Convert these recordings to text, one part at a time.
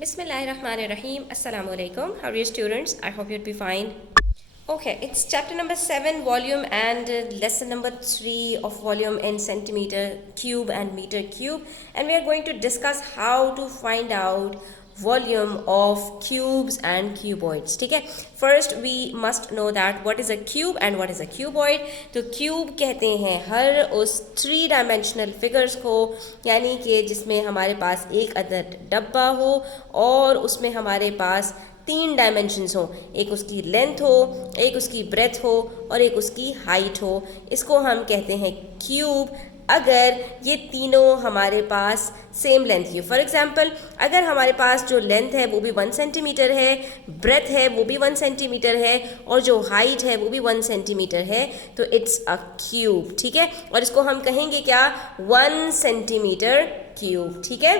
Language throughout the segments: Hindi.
Bismillahirrahmanirrahim. Assalamu alaikum. How are you students? I hope you'd be fine. Okay, it's chapter number 7 volume and lesson number 3 of volume in centimeter cube and meter cube, and we are going to discuss how to find out volume of cubes and cuboids. ठीक है, first we must know that what is a cube and what is a cuboid. तो cube कहते हैं हर उस 3 डायमेंशनल फिगर्स को, यानी कि जिसमें हमारे पास एक अदद डब्बा हो और उसमें हमारे पास 3 डायमेंशंस हो, एक उसकी लेंथ हो, एक उसकी ब्रेथ हो और एक उसकी हाइट हो. इसको हम कहते हैं क्यूब अगर ये तीनों हमारे पास सेम लेंथ की हो. फॉर एग्जांपल, अगर हमारे पास जो लेंथ है वो भी 1 सेंटीमीटर है, ब्रेथ है वो भी 1 सेंटीमीटर है और जो हाइट है वो भी 1 सेंटीमीटर है, तो इट्स अ क्यूब. ठीक है, और इसको हम कहेंगे क्या, 1 सेंटीमीटर क्यूब. ठीक है,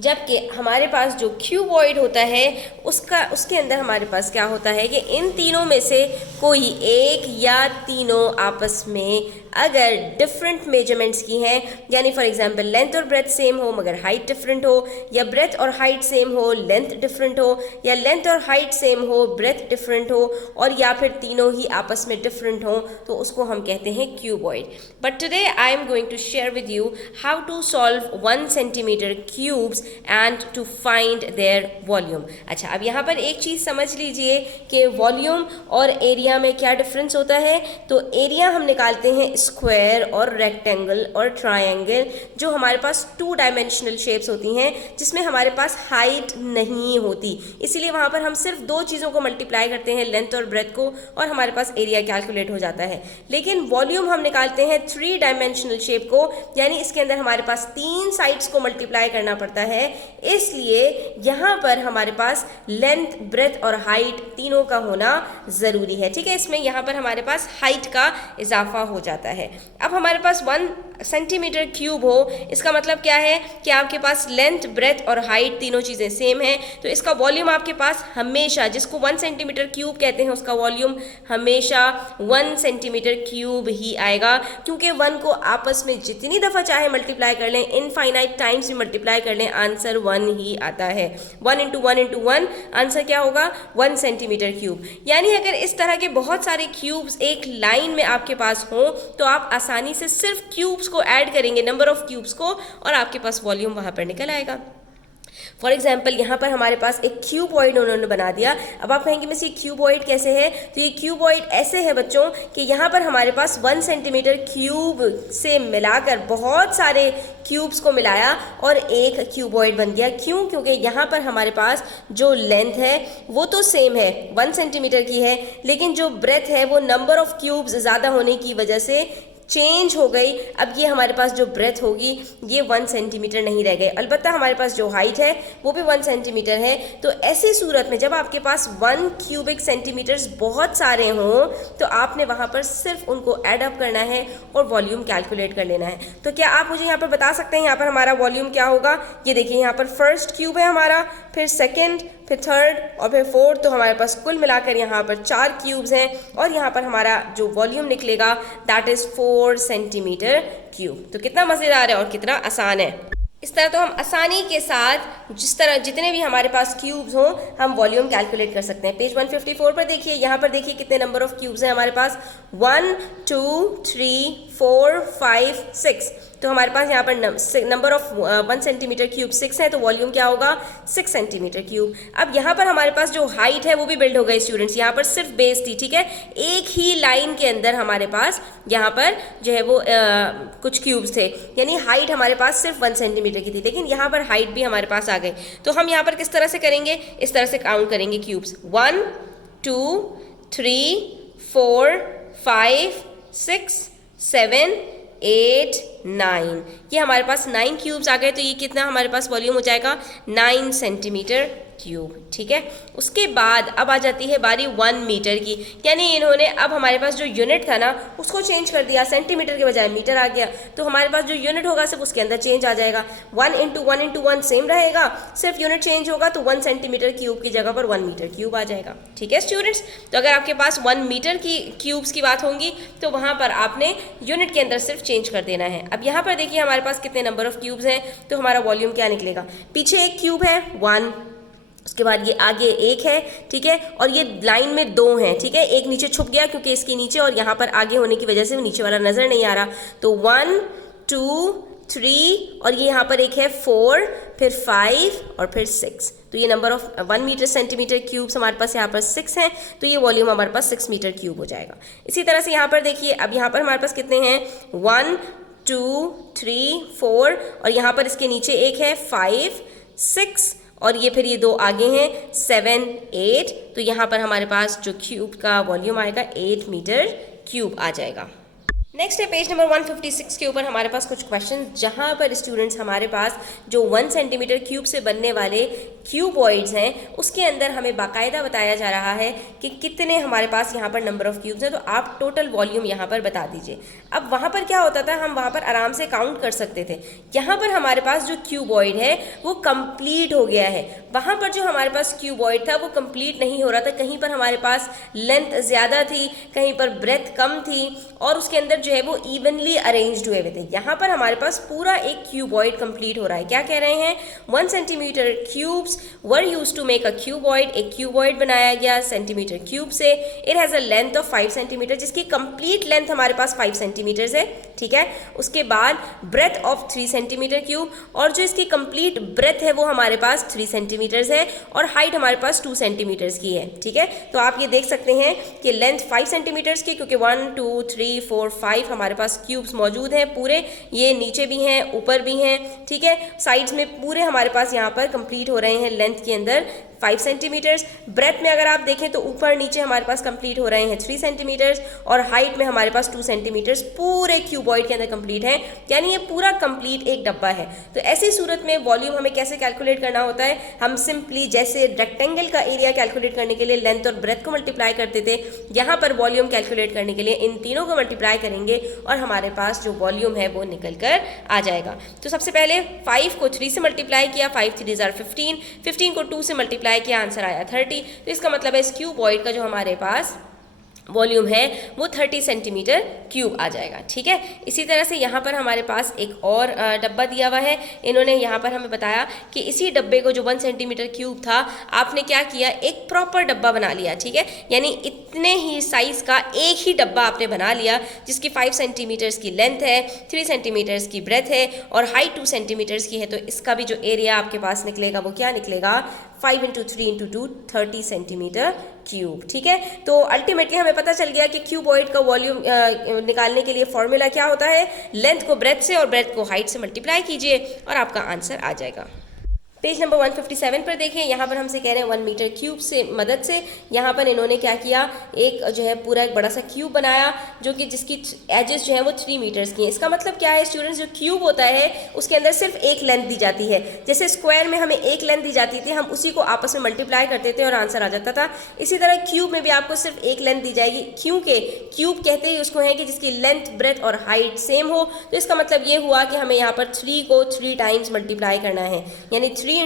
जबकि हमारे पास जो क्यूबॉइड होता है उसके अंदर हमारे पास क्या होता है कि इन तीनों में से कोई एक या तीनों आपस में अगर डिफरेंट मेजरमेंट्स की हैं, यानी फॉर एग्जांपल लेंथ और ब्रेथ सेम हो मगर हाइट डिफरेंट हो, या ब्रेथ और हाइट सेम हो लेंथ डिफरेंट हो, या लेंथ और हाइट सेम हो ब्रेथ डिफरेंट हो, और या फिर तीनों ही आपस में डिफरेंट हो, तो उसको हम कहते हैं cuboid. But today I am going to share with you how to solve 1 centimetre cubes and to find their volume. अच्छा, अब यहाँ पर एक चीज़ समझ लीजिए कि वॉल्यूम और एरिया में क्या डिफरेंस होता है. तो एरिया हम निकालते हैं स्क्वायर और रेक्टेंगल और ट्रायंगल, जो हमारे पास 2 डायमेंशनल शेप्स होती हैं जिसमें हमारे पास हाइट नहीं होती. इसीलिए वहाँ पर हम सिर्फ 2 चीज़ों को मल्टीप्लाई करते हैं, लेंथ और ब्रेथ को, और हमारे पास एरिया कैलकुलेट हो जाता है. लेकिन वॉल्यूम हम निकालते हैं 3 डायमेंशनल शेप को, यानी इसके अंदर हमारे पास 3 साइड्स को मल्टीप्लाई करना पड़ता है. इसलिए यहाँ पर हमारे पास लेंथ, ब्रेथ और हाइट तीनों का होना ज़रूरी है. ठीक है, इसमें यहाँ पर हमारे पास हाइट का इजाफा हो जाता है. अब हमारे पास 1 सेंटीमीटर क्यूब हो, इसका मतलब क्या है कि आपके पास लेंथ, ब्रेथ और हाइट तीनों चीज़ें सेम हैं, तो इसका वॉल्यूम आपके पास हमेशा, जिसको 1 सेंटीमीटर क्यूब कहते हैं, उसका वॉल्यूम हमेशा 1 सेंटीमीटर क्यूब ही आएगा, क्योंकि 1 को आपस में जितनी दफ़ा चाहे मल्टीप्लाई कर लें, इनफाइनाइट टाइम्स भी मल्टीप्लाई कर लें, आंसर 1 ही आता है. 1 इंटू 1 इंटू 1 आंसर क्या होगा, 1 सेंटीमीटर क्यूब. यानी अगर इस तरह के बहुत सारे क्यूब्स एक लाइन में आपके पास हों तो आप आसानी से सिर्फ क्यूब्स को ऐड करेंगे, नंबर ऑफ क्यूब्स को, और आपके पास वॉल्यूम वहाँ पर निकल आएगा. फॉर एग्जाम्पल, यहाँ पर हमारे पास एक क्यूबॉइड उन्होंने बना दिया. अब आप कहेंगे मिस ये क्यूबॉइड कैसे है, तो ये क्यूबॉइड ऐसे है बच्चों कि यहाँ पर हमारे पास 1 सेंटीमीटर क्यूब से मिलाकर बहुत सारे क्यूब्स को मिलाया और एक क्यूबॉइड बन गया. क्यों? क्योंकि यहाँ पर हमारे पास जो लेंथ है वो तो सेम है, 1 सेंटीमीटर की है, लेकिन जो ब्रेथ है वो नंबर ऑफ क्यूब्स ज़्यादा होने की वजह से चेंज हो गई. अब ये हमारे पास जो ब्रेथ होगी ये 1 सेंटीमीटर नहीं रह गए. अलबत्ता हमारे पास जो हाइट है वो भी 1 सेंटीमीटर है. तो ऐसी सूरत में जब आपके पास 1 क्यूबिक सेंटीमीटर्स बहुत सारे हों तो आपने वहाँ पर सिर्फ उनको ऐड अप करना है और वॉल्यूम कैलकुलेट कर लेना है. तो क्या आप मुझे यहाँ पर बता सकते हैं यहाँ पर हमारा वॉल्यूम क्या होगा. ये देखिए, यहाँ पर फर्स्ट क्यूब है हमारा, फिर सेकेंड, फिर थर्ड और फिर फोर्थ, तो हमारे पास कुल मिलाकर यहाँ पर 4 क्यूब्स हैं और यहाँ पर हमारा जो वॉल्यूम निकलेगा दैट इज़ 4 सेंटीमीटर क्यूब. तो कितना मज़ेदार है और कितना आसान है. इस तरह तो हम आसानी के साथ जितने भी हमारे पास क्यूब्स हों हम वॉल्यूम कैलकुलेट कर सकते हैं. पेज 154 पर देखिए, यहाँ पर देखिए कितने नंबर ऑफ क्यूब्स हैं हमारे पास, 1 2 3 4 5 6. तो हमारे पास यहाँ पर नंबर ऑफ 1 सेंटीमीटर क्यूब 6 है, तो वॉल्यूम क्या होगा, 6 सेंटीमीटर क्यूब. अब यहाँ पर हमारे पास जो हाइट है वो भी बिल्ड हो गई स्टूडेंट्स. यहाँ पर सिर्फ बेस थी, ठीक है, एक ही लाइन के अंदर हमारे पास यहाँ पर जो है वो कुछ क्यूब्स थे, यानी हाइट हमारे पास सिर्फ 1 सेंटीमीटर की थी, लेकिन यहाँ पर हाइट भी हमारे पास आ गई. तो हम यहाँ पर किस तरह से करेंगे, इस तरह से काउंट करेंगे क्यूब्स, 1 2 3 4 5 6 7 8 9. ये हमारे पास 9 क्यूब्स आ गए. तो ये कितना हमारे पास वॉल्यूम हो जाएगा, 9 सेंटीमीटर क्यूब. ठीक है, उसके बाद अब आ जाती है बारी 1 मीटर की, यानी इन्होंने अब हमारे पास जो यूनिट था ना उसको चेंज कर दिया, सेंटीमीटर के बजाय मीटर आ गया. तो हमारे पास जो यूनिट होगा सिर्फ उसके अंदर चेंज आ जाएगा. 1 इंटू 1 इंटू 1 सेम रहेगा, सिर्फ यूनिट चेंज होगा, तो 1 सेंटीमीटर क्यूब की जगह पर 1 मीटर क्यूब आ जाएगा. ठीक है स्टूडेंट्स, तो अगर आपके पास 1 मीटर की क्यूब्स की बात होंगी तो वहाँ पर आपने यूनिट के अंदर सिर्फ चेंज कर देना है. अब यहाँ पर देखिए हमारे पास कितने नंबर ऑफ क्यूब्स हैं, तो हमारा वॉल्यूम क्या निकलेगा, पीछे एक क्यूब है 1, उसके बाद ये आगे एक है, ठीक है, और ये लाइन में 2 हैं, ठीक है, एक नीचे छुप गया क्योंकि इसके नीचे और यहाँ पर आगे होने की वजह से नीचे वाला नजर नहीं आ रहा, तो 1 2 3 और ये यहाँ पर एक है 4, फिर 5 और फिर 6, तो ये number of 1 metre centimetre cubes हमारे पास यहाँ पर 6 हैं, तो ये वॉल्यूम हमारे पास 6 मीटर क्यूब हो जाएगा। इसी तरह से यहाँ पर देखिए, अब यहाँ पर हमारे पास कितने हैं 1 2 3 4 और यहाँ पर इसके नीचे एक है 5 6 और ये फिर ये 2 आगे हैं 7 8, तो यहाँ पर हमारे पास जो क्यूब का वॉल्यूम आएगा 8 मीटर क्यूब आ जाएगा। नेक्स्ट है पेज नंबर 156 के ऊपर हमारे पास कुछ क्वेश्चन, जहाँ पर स्टूडेंट्स हमारे पास जो 1 सेंटीमीटर क्यूब से बनने वाले क्यूबॉइड्स हैं उसके अंदर हमें बाकायदा बताया जा रहा है कि कितने हमारे पास यहाँ पर नंबर ऑफ क्यूब्स हैं, तो आप टोटल वॉल्यूम यहाँ पर बता दीजिए। अब वहाँ पर क्या होता था, हम वहाँ पर आराम से काउंट कर सकते थे, यहाँ पर हमारे पास जो क्यूबॉइड है वो कंप्लीट हो गया है, वहाँ पर जो हमारे पास क्यूबॉइड था वो कंप्लीट नहीं हो रहा था, कहीं पर हमारे पास लेंथ ज़्यादा थी, कहीं पर ब्रेथ कम थी और उसके अंदर जो है वो इवनली अरेंज्ड हुए थे। यहाँ पर हमारे पास पूरा एक क्यूबॉइड कंप्लीट हो रहा है। क्या कह रहे हैं, 1 centimetre cubes were used to make a cuboid, एक क्यूबॉइड बनाया गया सेंटीमीटर क्यूब से, it has a length of 5 centimetre, जिसकी कंप्लीट लेंथ हमारे पास 5 सेंटीमीटर है, ठीक है। उसके बाद ब्रेथ ऑफ 3 सेंटीमीटर क्यूब और जो इसकी कंप्लीट ब्रेथ है वो हमारे पास 3 सेंटीमीटर है और हाइट हमारे पास 2 सेंटीमीटर की है, ठीक है। तो आप ये देख सकते हैं कि लेंथ 5 सेंटीमीटर की, क्योंकि 1 2 3 4 5 हमारे पास क्यूब्स मौजूद हैं पूरे, ये नीचे भी हैं ऊपर भी हैं, ठीक है, साइड्स में पूरे हमारे पास यहाँ पर कंप्लीट हो रहे हैं लेंथ के अंदर 5 सेंटीमीटर्स। ब्रेथ में अगर आप देखें तो ऊपर नीचे हमारे पास कंप्लीट हो रहे हैं 3 सेंटीमीटर्स और हाइट में हमारे पास 2 सेंटीमीटर्स पूरे क्यूबॉइड के अंदर कंप्लीट है, यानी ये पूरा कंप्लीट एक डब्बा है। तो ऐसी सूरत में वॉल्यूम हमें कैसे कैलकुलेट करना होता है, हम सिंपली जैसे रेक्टेंगल का एरिया कैलकुलेट करने के लिए लेंथ और ब्रेथ को मल्टीप्लाई करते थे, यहाँ पर वॉल्यूम कैलकुलेट करने के लिए इन तीनों को मल्टीप्लाई करेंगे और हमारे पास जो वॉल्यूम है वो निकल कर आ जाएगा। तो सबसे पहले 5 को 3 से मल्टीप्लाई किया, 5 3 = 15, 15 को 2 से मल्टीप्लाई किया, आंसर आया 30। तो इसका मतलब है इस क्यूबॉइड का जो हमारे पास वॉल्यूम है वो 30 सेंटीमीटर क्यूब आ जाएगा, ठीक है। इसी तरह से यहाँ पर हमारे पास एक और डब्बा दिया हुआ है, इन्होंने यहाँ पर हमें बताया कि इसी डब्बे को जो 1 सेंटीमीटर क्यूब था आपने क्या किया, एक प्रॉपर डब्बा बना लिया, ठीक है, यानी इतने ही साइज़ का एक ही डब्बा आपने बना लिया जिसकी 5 सेंटीमीटर्स की लेंथ है, 3 सेंटीमीटर्स की ब्रेथ है और हाइट 2 सेंटीमीटर्स की है। तो इसका भी जो एरिया आपके पास निकलेगा वो क्या निकलेगा, 5 × 3 × 2 30 सेंटीमीटर क्यूब, ठीक है। तो अल्टीमेटली हमें पता चल गया कि क्यूबॉइड का वॉल्यूम निकालने के लिए फॉर्मूला क्या होता है, लेंथ को ब्रेथ से और ब्रेथ को हाइट से मल्टीप्लाई कीजिए और आपका आंसर आ जाएगा। पेज नंबर 157 पर देखें, यहाँ पर हमसे कह रहे हैं 1 मीटर क्यूब से मदद से यहाँ पर इन्होंने क्या किया, एक जो है पूरा एक बड़ा सा क्यूब बनाया जो कि जिसकी एजेस जो है वो 3 मीटर्स की हैं। इसका मतलब क्या है स्टूडेंट्स, जो क्यूब होता है उसके अंदर सिर्फ एक लेंथ दी जाती है, जैसे स्क्वायर में हमें एक लेंथ दी जाती थी, हम उसी को आपस में मल्टीप्लाई करते थे और आंसर आ जाता था। इसी तरह क्यूब में भी आपको सिर्फ एक लेंथ दी जाएगी, क्योंकि क्यूब कहते ही उसको है कि जिसकी लेंथ ब्रेथ और हाइट सेम हो। तो इसका मतलब ये हुआ कि हमें यहाँ पर 3 को 3 टाइम्स मल्टीप्लाई करना है, यानी 3 × 3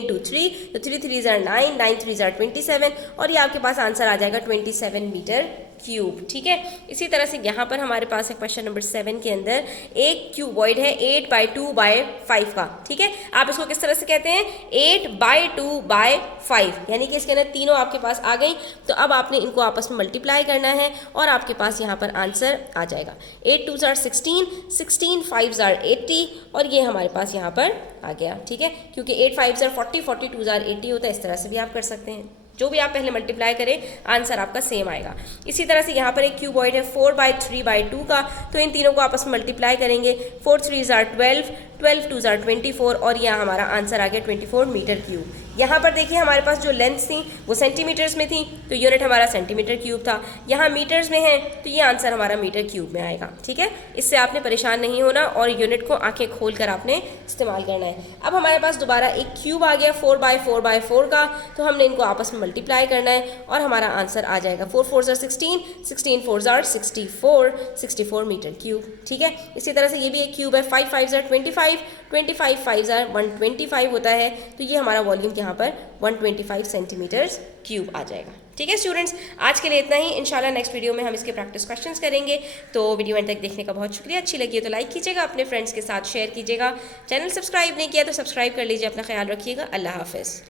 × 3, तो 3 3 = 9, 9 3 = 27 और ये आपके पास आंसर आ जाएगा 27 मीटर क्यूब, ठीक है। इसी तरह से यहाँ पर हमारे पास है क्वेश्चन नंबर 7 के अंदर एक क्यूबॉइड है 8/2/5 का, ठीक है। आप इसको किस तरह से कहते हैं, 8/2/5, यानी कि इसके अंदर तीनों आपके पास आ गई। तो अब आपने इनको आपस में मल्टीप्लाई करना है और आपके पास यहाँ पर आंसर आ जाएगा 8 2 = 16, 16 5 = 80 और ये हमारे पास यहाँ पर आ गया, ठीक है, क्योंकि 8 5 = 40, 42 = 80 होता है। इस तरह से भी आप कर सकते हैं, जो भी आप पहले मल्टीप्लाई करें आंसर आपका सेम आएगा। इसी तरह से यहाँ पर एक क्यूबॉइड है 4/3/2 का, तो इन तीनों को आपस में मल्टीप्लाई करेंगे, 4 3 = 12, 12 2 = 24 और यहाँ हमारा आंसर आ गया 24 मीटर क्यूब। यहाँ पर देखिए हमारे पास जो लेंथ थी वो सेंटीमीटर्स में थी, तो यूनिट हमारा सेंटीमीटर क्यूब था, यहाँ मीटर्स में है तो ये आंसर हमारा मीटर क्यूब में आएगा, ठीक है। इससे आपने परेशान नहीं होना और यूनिट को आंखें खोल कर आपने इस्तेमाल करना है। अब हमारे पास दोबारा एक क्यूब आ गया 4/4/4 का, तो हमने इनको आपस में मल्टीप्लाई करना है और हमारा आंसर आ जाएगा 4 4 16, 16 4 64, 64 मीटर क्यूब। ठीक है, इसी तरह से ये भी एक क्यूब है, 5 5 25, 25 5 125 होता है, तो ये हमारा वॉल्यूम यहाँ पर 125 सेंटीमीटर्स क्यूब आ जाएगा। ठीक है स्टूडेंट्स, आज के लिए इतना ही। इंशाल्लाह नेक्स्ट वीडियो में हम इसके प्रैक्टिस क्वेश्चंस करेंगे। तो वीडियो एंड तक देखने का बहुत शुक्रिया। अच्छी लगी है तो लाइक कीजिएगा, अपने फ्रेंड्स के साथ शेयर कीजिएगा। चैनल सब्सक्राइब नहीं किया तो सब्सक्राइब कर लीजिए। अपना ख्याल रखिएगा। अल्लाह हाफिज़।